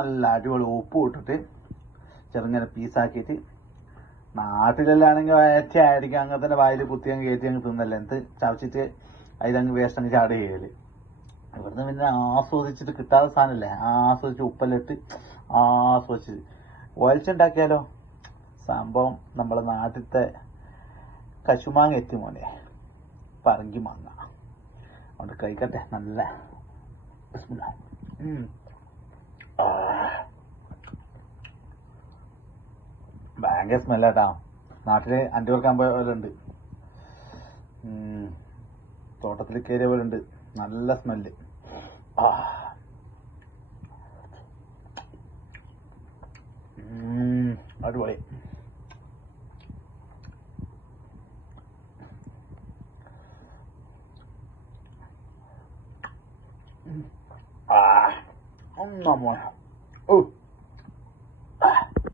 നല്ല അടിപൊളി ഉപ്പ് ഇട്ടിട്ട് ചെറുങ്ങനെ പീസാക്കിയിട്ട് നാട്ടിലെല്ലാണെങ്കിൽ വയറ്റായിരിക്കും അങ്ങനെ തന്നെ വായിൽ കുത്തിയങ്ങ് കയറ്റി അങ്ങ് തിന്നല്ലേ എന്ത് ചവച്ചിട്ട് അതിലങ്ങ് വേസ്റ്റ് അങ്ങ് ചാട് ചെയ്യല്. ഇവിടുന്ന് പിന്നെ ആസ്വദിച്ചിട്ട് കിട്ടാത്ത സാധനമല്ലേ, ആസ്വദിച്ച് ഉപ്പെല്ലിട്ട് ആസ്വദിച്ചിട്ട് ഒഴിച്ചുണ്ടാക്കിയാലോ സംഭവം നമ്മളെ നാട്ടിലത്തെ കശുമാങ്ങ എത്തി മോനെ, പറങ്കി മാങ്ങ. അതുകൊണ്ട് കഴിക്കട്ടെ. നല്ല ഭയങ്കര സ്മെല്ലാട്ടാ. നാട്ടില് അണ്ടിവർക്കാൻ പോയ പോലെ ഉണ്ട്, തോട്ടത്തിൽ കയറിയ പോലെ ഉണ്ട്. നല്ല സ്മെല്ല്. അടിപൊളി. മോനെ